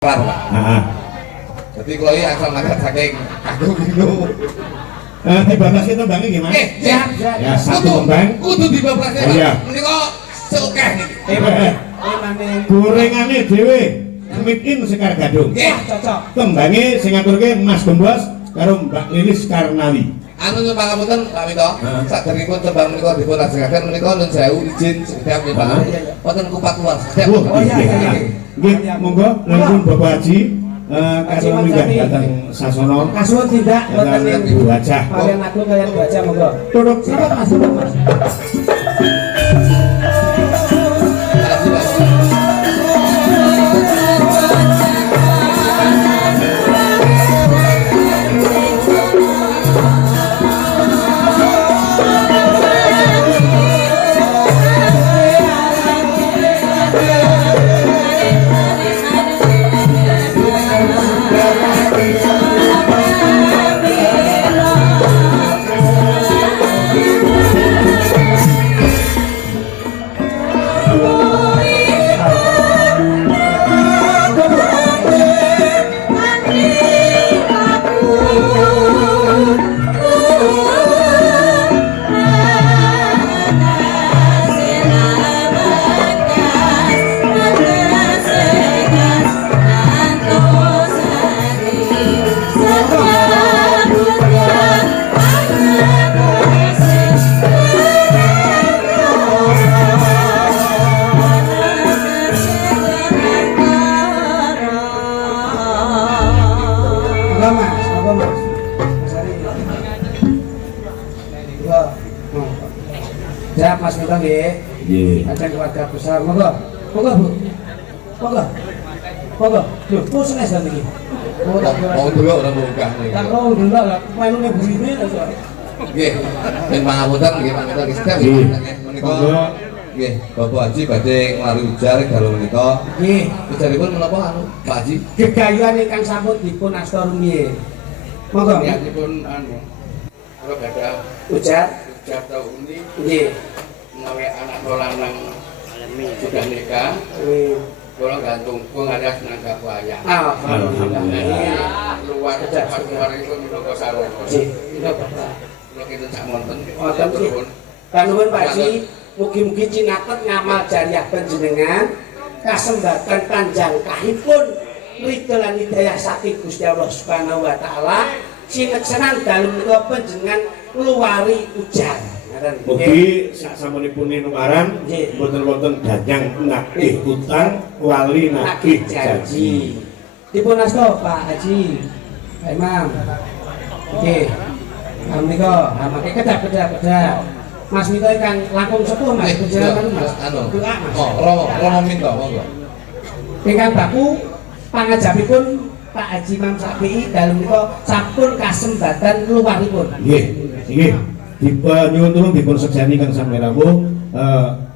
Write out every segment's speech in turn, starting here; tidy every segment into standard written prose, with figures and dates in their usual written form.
Heeh. Jadi kalau ini asal makan saking kagum gitu. Dibatasi tembangnya gimana? Siap. Ya satu tembang. Kudu dibatasi. Iya. Ini kok seokeh nih. Gorengane dhewe. Mikin Sekar Gadung. Nggih, cocok. Tembange sing ngaturke Mas Gembos karo Mbak Lilis Karnawi. Anu nyuwun pangapunten Pak Mito. Saderengipun tembang menika dipun ajengaken menika nuwun sewu izin sedaya Pak. Wonten kupat luar. Oh iya. Nggih, monggo langsung Bapak Haji karo minggah datang Sasono. Kasuwun tindak Datang Bu Hajah. kalian aku kalian Bu Hajah monggo. Turut Silakan Mas, silakan Mas. Siap Mas Mito nggih. Nggih. Ajeng keluarga besar. Monggo. Monggo Bu. Monggo. Monggo. Lho, pusing aja niki. Oh, tak Mau dulu ora buka nih. tak mau dulu lah. Mainune burine aja. Nggih. Ben pangapunten nggih Pak Mito sedaya menika. Nggih, Bapak Haji badhe nglari ujar dalu menika. Nggih. Ujaripun menapa anu Pak Haji? Gegayuhan ingkang sampun dipun asta rumiyin. Monggo. Ya dipun anu. Kalau ada Ujar. ujar tau ini Nggih. menawi anak lanang sudah nikah, kalau gantung pun ada senangga wayang. Alhamdulillah. Luar cepat luar itu minangka sarana. Nggih. Itu Bapak. Kalau kita sak monten. Wonten nggih. Kanuwun Pak Haji, mugi-mugi cinatet ngamal jariah panjenengan kasembatan panjang kahipun ridho lan hidayah saking Gusti Allah Subhanahu wa taala sineksenan dalem menika panjenengan luwari ujar. Mugi sasampunipun nukaran boten wonten danyang nagih utang wali nagih janji. Dipun asta Pak Haji. Pak Imam. Nggih. Menika mangke kedah-kedah. Mas Mito ingkang langkung sepuh Mas perjalanan Mas. Anu. Doa Mas. Oh, Romo minta monggo. Ingkang baku pangajabipun Pak Haji Imam Syafi'i dalem menika sampun kasembatan luwaripun. Nggih. Nggih. Nyuwun tulung dipun sekseni kang sami rawuh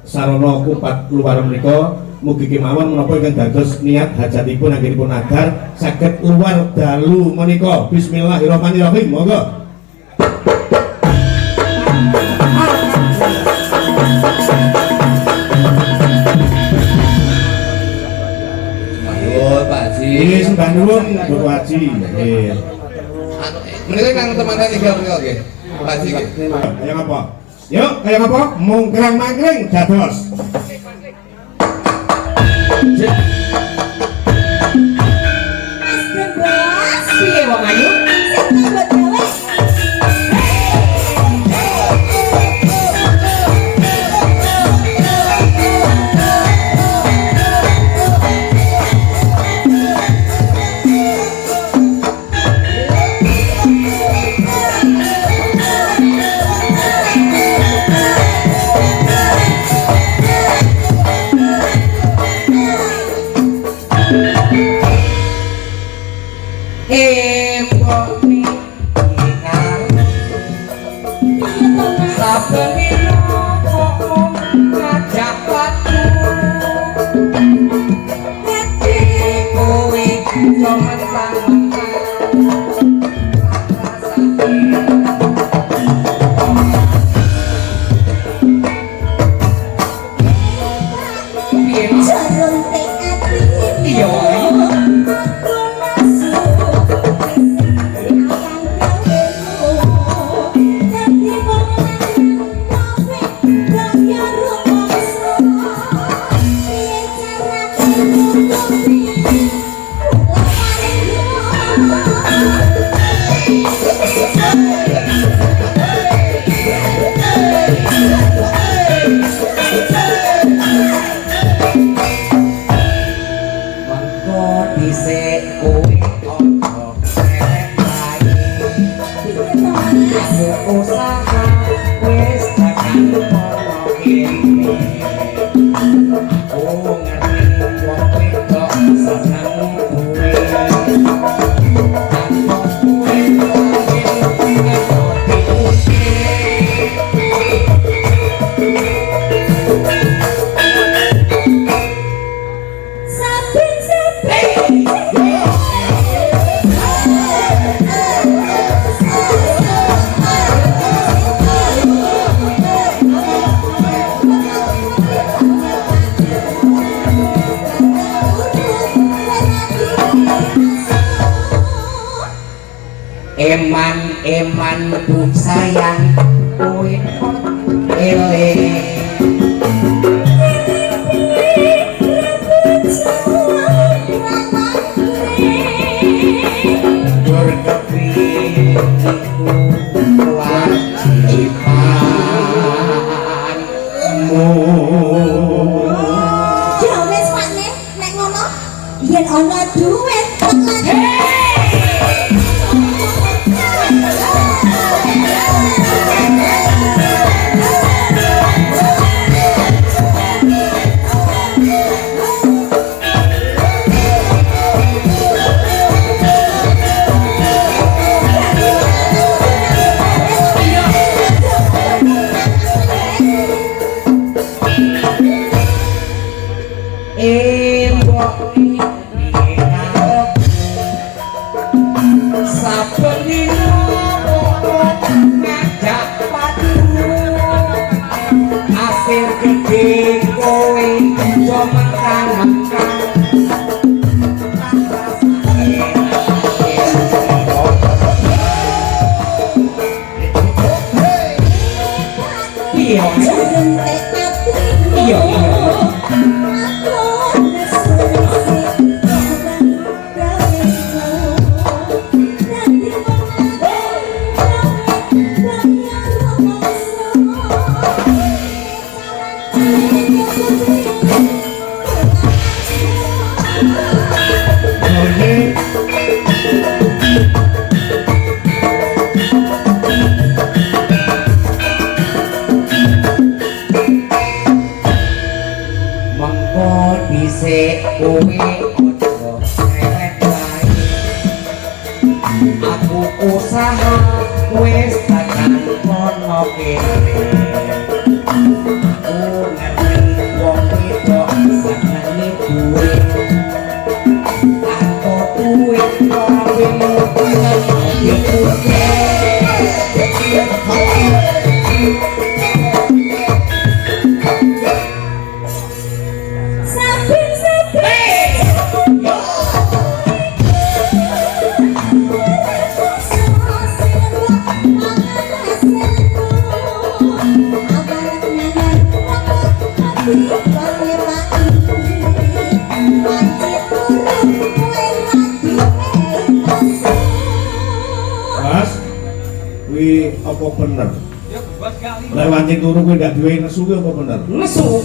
sarana kupat luar menika mugi kemawon menapa ingkang dados niat hajatipun anggenipun agar saged luar dalu menika. Bismillahirrahmanirrahim. Monggo. Nuwun Pak Haji. Ini sembah nuwun Bapak Haji. Nggih. Anu menika kang teman-teman iki menika nggih. Pak Haji nggih. Kayak apa? Yuk, kayak apa? Mungkrang-mangkring dados. Mas Gembos, piye wong ayu? Sing tambah gawe. Jarung teh ati. Iya wae. dhisik kowe ojo elek wae. Aku usaha wis tekan kono kene. Aku ngerti wong wedok seneng kowe. Eman bu sayang kowe ele yen ana duit apa bener? Lewancing turu kowe ndak duwe nesu apa bener? Nesu.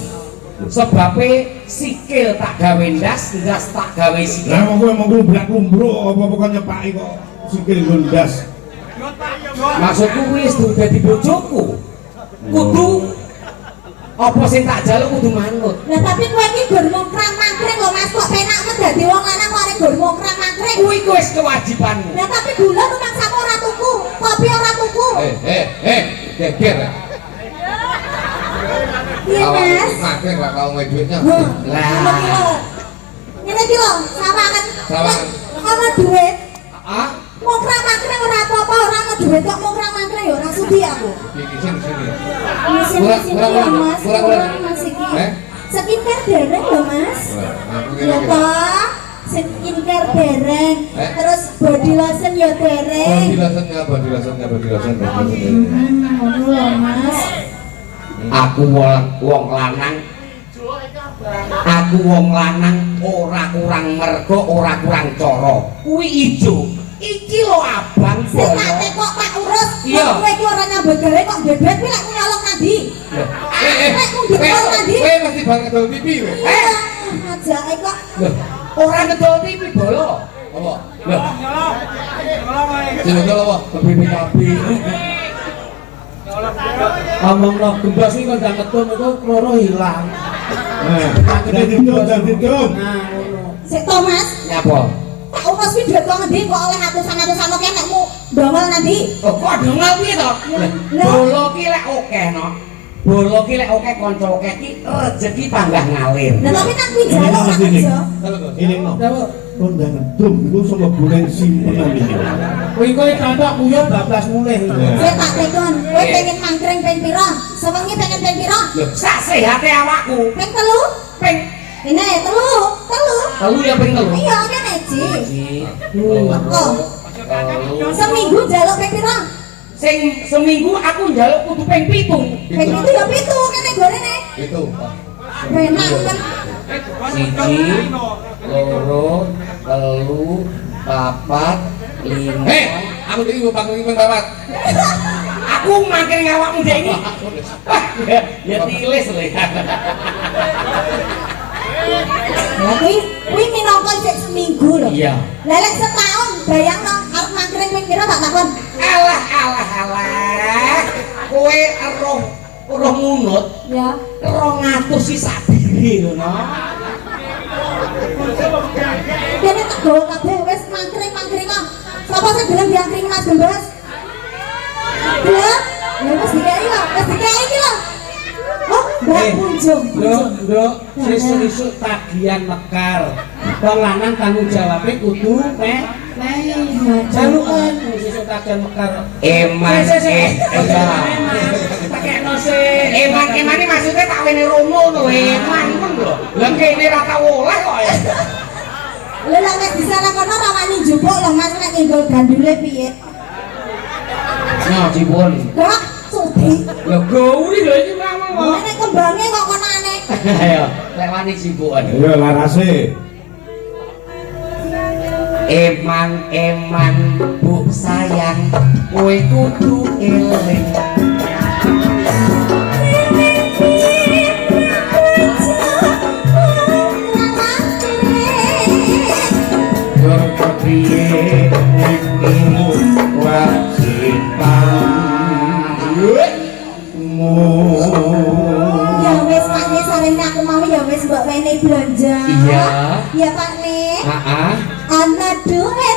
Sebabe sikil tak gawe ndas, ndas tak gawe sikil. Lah kowe mung lumbruk apa kok nyepaki kok sikil nggo ndas. Maksudku wis dadi bojoku. Kudu apa sing tak jaluk kudu manut. Lah tapi kowe iki gur mongkrang-mangkring lho Mas, kok penakmu dadi wong lanang kok arek gur mongkrang-mangkring. Kuwi wis kewajibanmu. Lah tapi gula rumah sama ora tuku, kopi ora tuku. Geger. Iya Mas. Makin gak tau duitnya. Lah. Ngene iki lho, sawangan. Sawangan. Ana duit. Ah? Mongkrang-mangkring ora apa-apa, ora ana duit kok mongkrang-mangkring ya ora sudi aku. Di sini. Kurang Mas. Kurang. Mas iki. Skincare dereng lho Mas. Ya toh. Skincare dereng. Terus body lotion ya dereng. Body lotion. Ngono lho Mas. Aku wong lanang. Aku wong lanang ora kurang mergo, ora kurang cara. Kuwi ijo. Iki lho abang Sing tak tekok tak urus. Iya. Kowe iki ora nyambut gawe kok bebet kuwi lek nyolong nandi. Lek ku dipol nandi. Kowe mesti banget dol pipi kowe. Ajake kok. Ora ngedol TV bolo. Apa? Lah. Sing ngedol apa? BPKB. Omongno gembos iki kok ndang ketum itu loro hilang. Nah, jadi dong. Nah, ngono. Sik Thomas, Nyapa? tak upas kuwi duit kok ngendi kok oleh atusan-atusan oke nekmu dongol nanti. Oh, kok dongol piye to? Bolo ki lek akeh no. Bolo ki lek akeh kanca akeh ki rezeki panggah ngalir. Lah tapi nang kuwi jaluk nang iso. Ini no. Napa? Kondangan dum itu sama bulan simpenan ini. Kuwi kowe kantok kuyo bablas mulih. Saya tak tekon, kowe pengen mangkring ping pira? Sewengi pengen ping pira? Sak sehate awakku. Ping telu? Ping Ini telu. telu ya ping telu. Iya, kene Ji. Oh, Telu. seminggu jaluk ping pira? Sing seminggu aku njaluk kudu ping 7. Ping itu ya pitu kene gorene. Itu. Penak kan. Siji, loro, telu, papat, lima. Hei, aku iki mau pakai ping 4. Aku makin ngawakmu dek ini. Ya tilis lho ya. Lah kuwi minangka sik seminggu lho. Iya. Lah lek setahun bayangno arep mangkring ping pira tak takon. Alah. Kowe roh ngunut Ya. 200 sisa diri lho no. Kene tak gawa kabeh wis mangkring kok. Sapa sing gelem diangkring Mas Gembos? Gelem? Ya wis dikai iki lho. Oh, Mbak Punjung. Nduk, sesuk tagihan mekar. Wong lanang tanggung jawabe kudu jalukan sesuk tagihan mekar. Eman. Pakekno sih. Eman iki maksudnya tak wene rono to, eman pun lho. Lah kene ra tau oleh kok ya. Lha lek wis di sana kono ra wani njupuk lho Mas nek nginggol gandule piye? Nah, dipun. Kok sudi. Lho gauri lho iki ngomong. Nek kembange kok kono aneh. Ayo, lek wani simpukan. Ya larase. Eman bu sayang, kowe kudu eling. Yor kepiye iku wajiban. Ya wis Pak Ne sarene aku mau ya wis mbok wene blanja. Iya. Ya Pak Ne. Heeh. Ana duwe